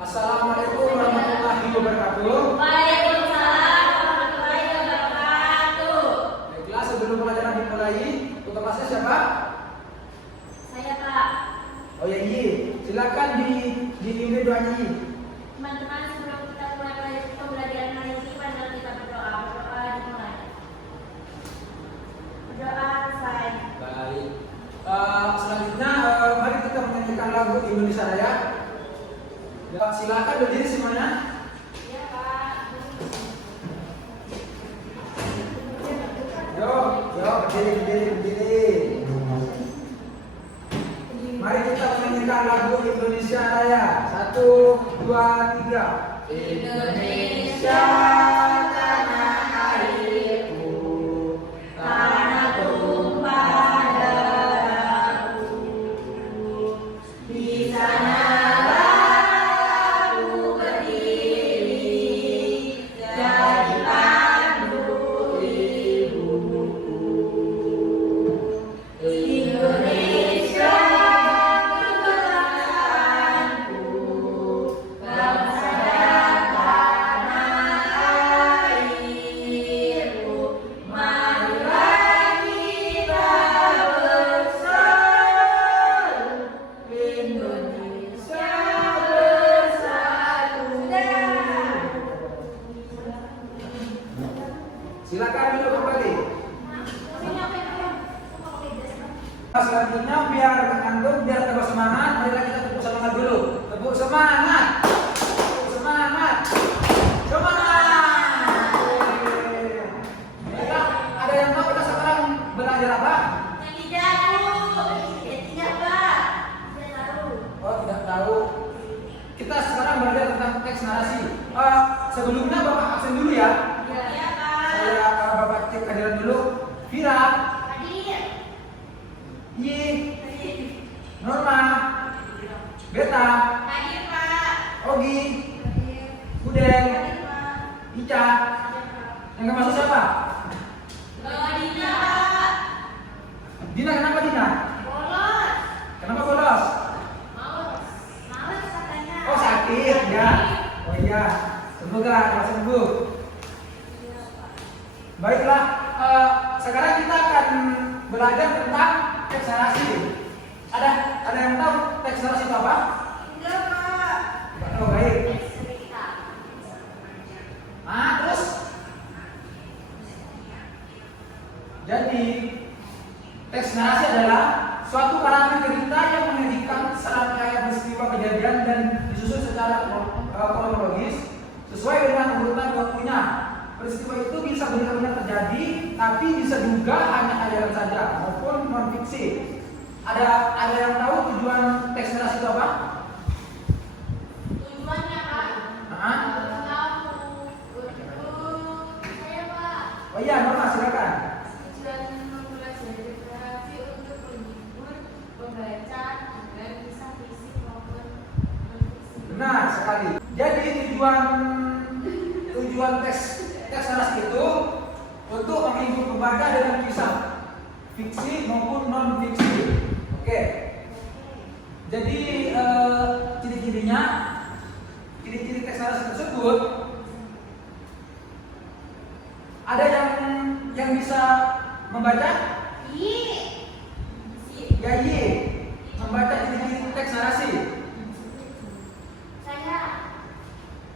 Assalamualaikum warahmatullahi wabarakatuh. Waalaikumsalam warahmatullahi wabarakatuh. Baiklah, sebelum pelajaran dimulai, ketua kelasnya siapa? Saya Pak. Oh ya, iya. Silakan dipimpin doanya. Teman-teman, sebelum kita mulai pembelajaran hari ini, mari kita berdoa. Berdoa dimulai. Berdoa selesai. Baik. Selanjutnya, mari kita menyanyikan lagu Indonesia Raya. Ya, silakan berdiri semuanya. Iya Pak. Berdiri. Mari kita menyanyikan lagu Indonesia Raya. 1, 2, 3. Indonesia tanah airku, tanah tumpah darahku. Di sanalah aku berdiri, jadi pandu ibuku. Indonesia kebangsaanku, bangsa dan tanah airku. Marilah kita bersatu, Indonesia bersatu. Silakan duduk kembali. Selanjutnya biar ngantuk, biar tambah semangat, marilah kita tepuk semangat dulu. Tepuk semangat. Tepuk semangat. Semangat. Baiklah, ada yang tahu kita sekarang belajar apa? Tidak Pak. Tidak tahu. Oh, tidak tahu. Kita sekarang belajar tentang teks narasi. Sebelumnya Bapak absen dulu ya. Iya Pak. Saya Bapak cek kehadiran dulu. Vira, Hadir. Yi, Norma, Beta, Hadir Pak. Ogi, Hadir. Budel, Pak. Ica. Yang nggak masuk siapa? Dina Pak. Dina, kenapa Dina? Bolos. Kenapa bolos? Males katanya. Oh, sakit ya. Oh iya, semoga cepat sembuh. Baiklah, sekarang kita akan belajar tentang teks narasi. Ada yang tahu teks narasi itu apa? Enggak Pak. Nggak tahu, baik. Cerita. Terus? Jadi, teks narasi adalah suatu karangan cerita yang menyajikan serangkaian peristiwa kejadian dan disusun secara kronologis sesuai dengan urutan waktunya. Peristiwa itu bisa benar-benar terjadi, tapi bisa juga hanya khayalan saja maupun non fiksi. Ada yang tahu tujuan teks narasi itu apa? Tujuannya Pak. Saya Pak. Oh iya, Norma, silakan. Tujuan mempelajari literasi untuk menghibur pembaca agar bisa fisik maupun non-fisik. Benar sekali. Jadi tujuan teks narasi itu untuk menghibur pembaca dengan kisah fiksi maupun non fiksi. Oke. Jadi ciri-ciri teks narasi tersebut ada yang bisa membaca? Ya, iya. Membaca ciri-ciri teks narasi. Saya.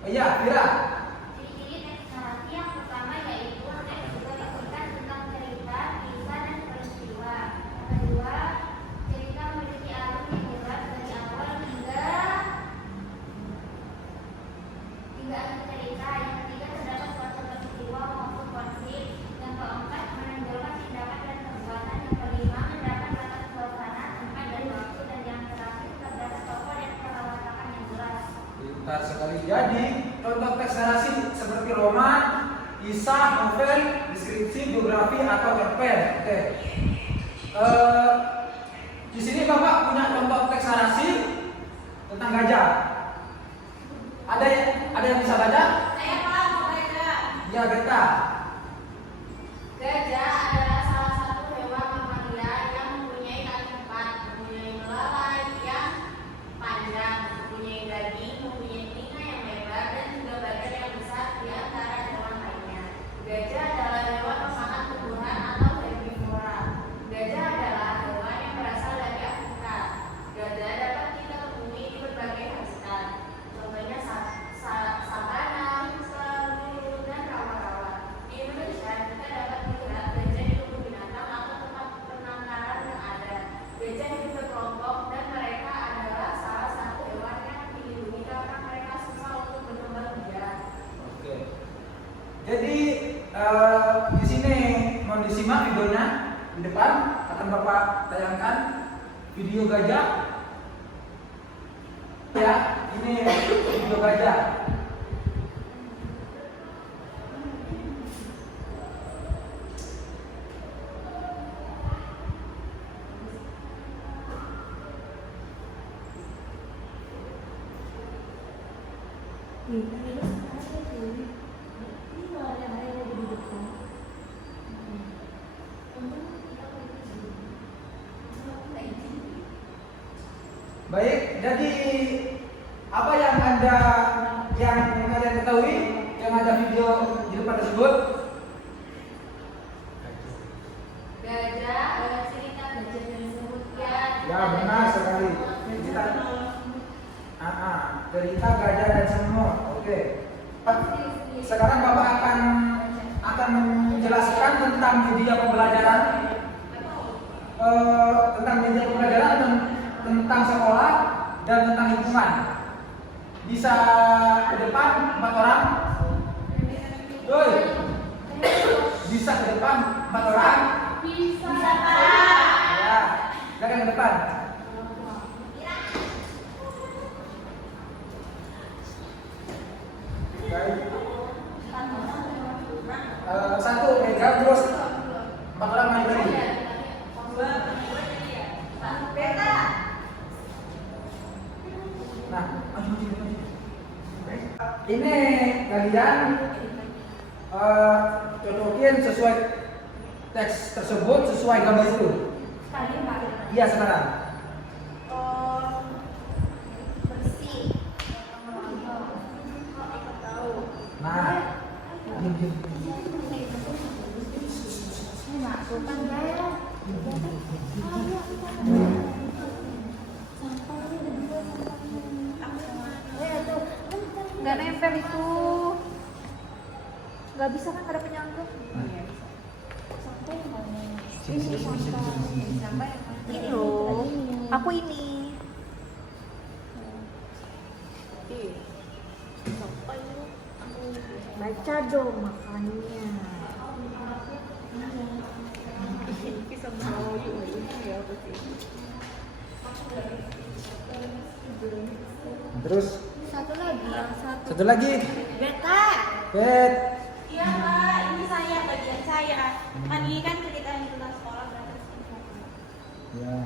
Oh iya, Vira. Ciri-ciri teks narasi yang pertama yaitu teks berisikan tentang cerita, kisah, dan peristiwa. Yang kedua, cerita memiliki alur yang jelas dari awal hingga akhir cerita. Yang ketiga, terdapat suatu peristiwa maupun konflik. Yang keempat, menonjolkan tindakan dan perbuatan. Yang kelima, mendapat latar suasana, tempat dan waktu. Dan yang terakhir, terdapat tokoh dan perlawanan yang jelas. Pintar sekali. Jadi, contoh teks narasi seperti roman, kisah, novel, deskripsi, biografi, atau cerpen. Oke. Di sini Bapak punya contoh teks narasi tentang gajah. Ada yang bisa baca? Saya Pak mau baca. Ya, Beta. Gajah adalah salah satu hewan mamalia yang mempunyai kaki empat, mempunyai belalai yang panjang, mempunyai daging, mempunyai Di sini mau disimak videonya di depan akan Bapak tayangkan video gajah. Ya, ini video gajah. Baik, jadi apa yang kalian ketahui yang ada video di depan tersebut? Gajah, cerita gajah dan semutnya. Ya, benar sekali. Cerita gajah dan semut. Oke. Sekarang Bapak akan menjelaskan tentang media pembelajaran, tentang sekolah dan tentang lingkungan. Bisa ke depan 4 orang. Doi. Bisa ke depan 4 orang. Bisa. Ya, silakan ke depan. Satu meja terus 4 orang main lagi. Nah, ini kalian cocokin sesuai teks tersebut sesuai gambar itu. Iya, sekarang. Bersih. Nah, diam. Masukkan gaya. Nggak nempel itu, nggak bisa kan ada penyangga. Ini loh, aku ini. Baca dong makanya. Terus Satu lagi, yang satu. satu lagi. Beta. Bet. Iya Pak, ini saya bagian saya. Kan ini kan ceritanya tentang sekolah berarti. Ya.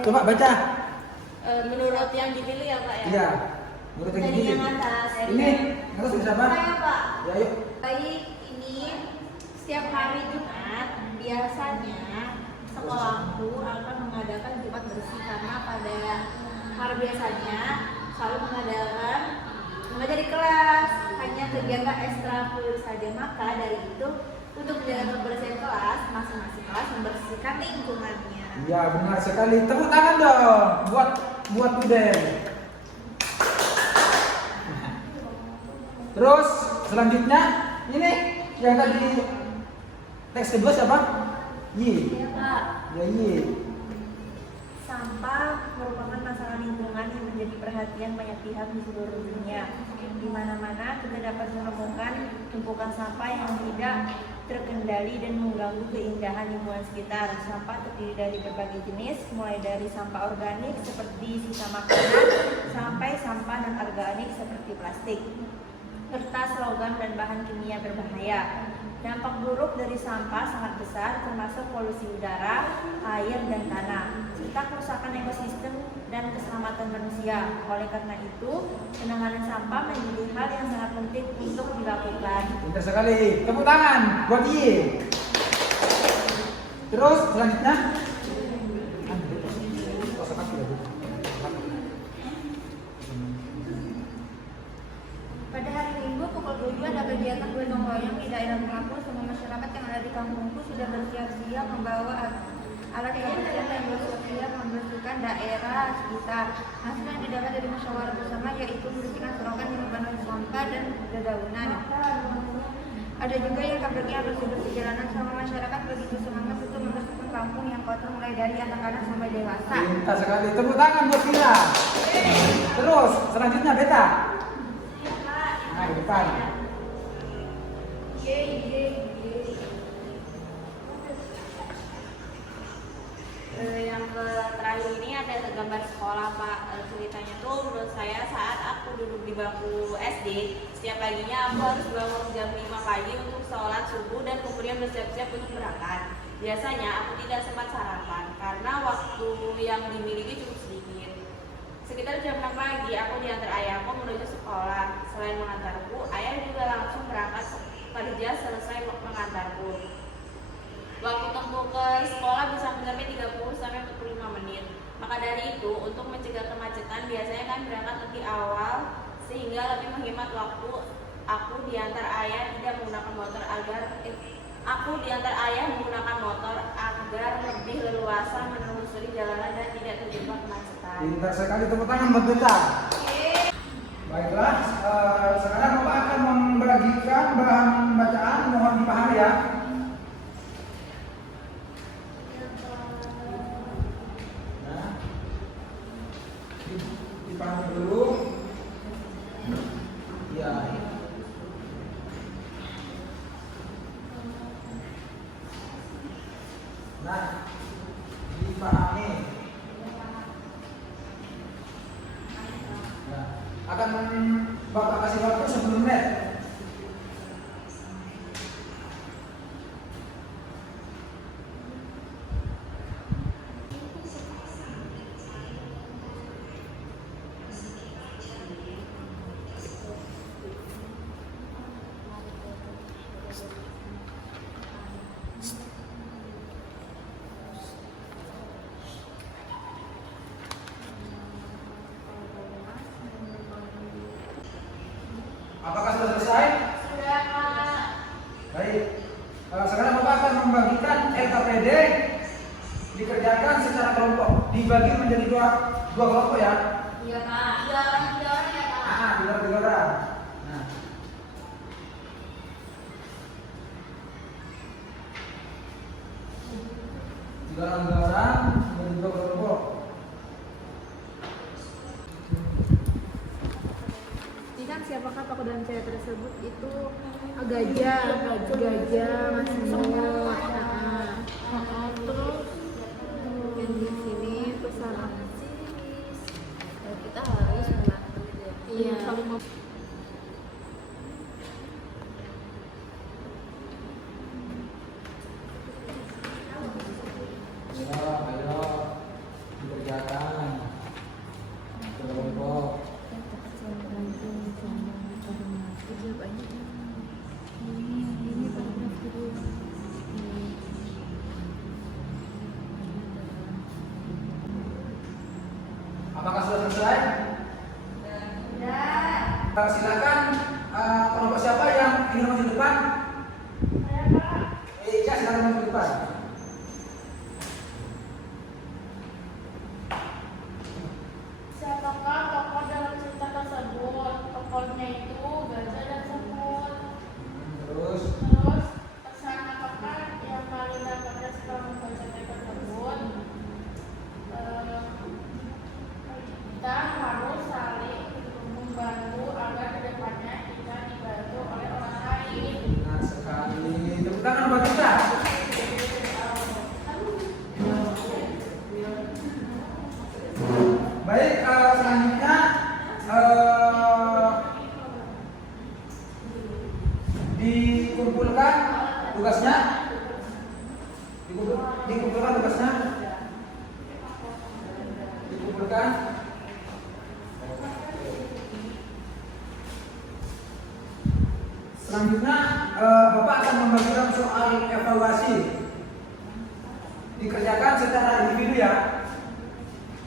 Coba baca. Menurut yang dipilih ya Pak ya. Iya. Menurut yang Dari ini. yang atas. Ini terus bisa apa? Saya Pak. Ya, yuk. Baik, ini setiap hari Jumat biasanya sekolahku akan mengadakan Jumat bersih karena pada hari biasanya selalu mengadakan mengajar di kelas, hanya kegiatan ekstrakurikuler saja. Maka dari itu untuk menjaga kebersihan kelas, masing-masing kelas membersihkan lingkungannya. Iya, benar sekali. Tepuk tangan dong buat Buden. Terus selanjutnya ini yang tadi teks kedua siapa? Yi. Iya Pak. Ya, Yi. Sampah merupakan masalah lingkungan yang menjadi perhatian banyak pihak di seluruh dunia. Di mana-mana kita dapat menemukan tumpukan sampah yang tidak terkendali dan mengganggu keindahan lingkungan sekitar. Sampah terdiri dari berbagai jenis, mulai dari sampah organik seperti sisa makanan sampai sampah non-organik seperti plastik, kertas, logam, dan bahan kimia berbahaya. Dampak buruk dari sampah sangat besar, termasuk polusi udara, air, dan tanah, serta kerusakan ekosistem dan keselamatan manusia. Oleh karena itu, penanganan sampah menjadi hal yang sangat penting untuk dilakukan. Pintar sekali. Tepuk tangan buat Yi. Terus selanjutnya Pada hari Minggu pukul 7 ada kegiatan gotong royong di daerah rumahku. Semua masyarakat yang ada di kampungku sudah bersiap-siap membawa alat kebersihan dan bersiap membersihkan daerah sekitar. Hasil yang didapat dari musyawarah bersama yaitu membersihkan selokan yang membangun sampah dan dedaunan. Ada juga yang kabarnya bersih-bersih jalanan. Sama masyarakat begitu semangat untuk membersihkan kampung yang kotor mulai dari anak-anak sampai dewasa. pintar sekali. Tepuk tangan buat Vira. Terus selanjutnya Beta. Ya Pak, Nah, ke depan. Yang terakhir ini ada gambar sekolah Pak. Ceritanya tuh menurut saya saat aku duduk di bangku SD, setiap paginya aku harus bangun jam 5 pagi untuk sholat subuh dan kemudian bersiap-siap untuk berangkat. Biasanya aku tidak sempat sarapan karena waktu yang dimiliki cukup sedikit. Sekitar jam 6 pagi aku diantar ayahku menuju sekolah. Selain mengantarku, ayah juga langsung berangkat kerja selesai mengantarku. Waktu tempuh ke sekolah bisa mencapai 30-45 menit. Maka dari itu, untuk mencegah kemacetan biasanya kan berangkat lebih awal sehingga lebih menghemat waktu. Aku diantar ayah menggunakan motor agar lebih leluasa menelusuri jalanan dan tidak terjebak kemacetan. Pintar sekali, tepuk tangan buat Beta. Baiklah, sekarang Bapak akan membagikan bahan bacaan, mohon dipahami ya. Nah, dipahami dulu. Ya. Nah, dipahami. Ya. Akan Bapak kasih waktu 10 menit. Apakah sudah selesai? Sudah, Pak. Baik. Sekarang Bapak akan membagikan LKPD dikerjakan secara kelompok. Dibagi menjadi dua kelompok ya. Iya, Pak. Tiga orang ya, Pak. Tiga orang. Nah. Tiga orang menjadi dua kelompok. Kan siapakah tokoh dalam cerita tersebut? Itu gajah Mas Semut. Terus yang di sini pesan kita harus membantu. Iya. Ayo dikerjakan kelompok. Apakah sudah selesai? Sudah. Silakan kelompok siapa yang ingin maju depan? Saya, Pak. Ika, silakan maju depan. Siapakah tokoh dalam cerita tersebut? Tokohnya itu gajah dan semut. Terus Terus pesan apakah yang paling dapat setelah membaca teks tersebut? Kita harus saling membantu agar kedepannya kita dibantu oleh orang lain. benar sekali. Tepuk tangan buat kita. Baik, selanjutnya dikumpulkan tugasnya. Dikumpulkan tugasnya. Dikumpulkan. Selanjutnya Bapak akan membagikan soal evaluasi. Dikerjakan secara individu ya.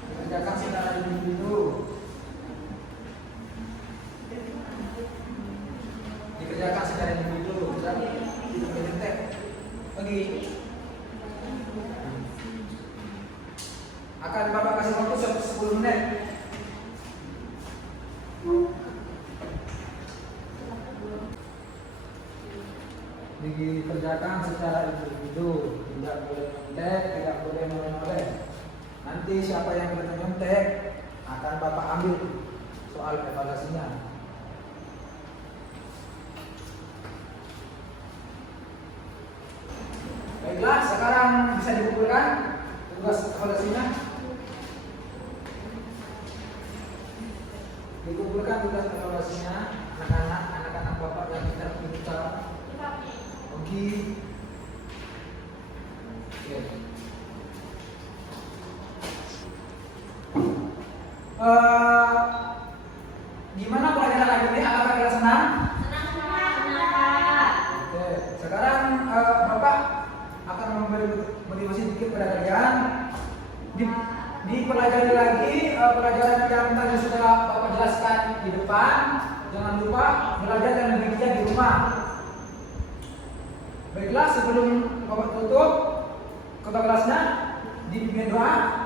Dikerjakan secara individu. Dikerjakan secara individu. Bagi akan Bapak kasih waktu 10 menit. Dikerjakan secara individu, tidak boleh nyontek, tidak boleh menoleh. Nanti siapa yang berani nyontek akan Bapak ambil soal evaluasinya. bisa dikumpulkan tugas evaluasinya. Dikumpulkan tugas evaluasinya anak-anak bapak yang pintar. Oke. Gimana pelajaran hari ini? Apakah kalian senang? Oke. Sekarang bapak akan memberi motivasi sedikit pada kalian. Dipelajari lagi pelajaran yang tadi sudah bapak jelaskan di depan. Jangan lupa belajar dan lebih giat di rumah. Baiklah, sebelum bapak tutup ketua kelasnya dipimpin doa.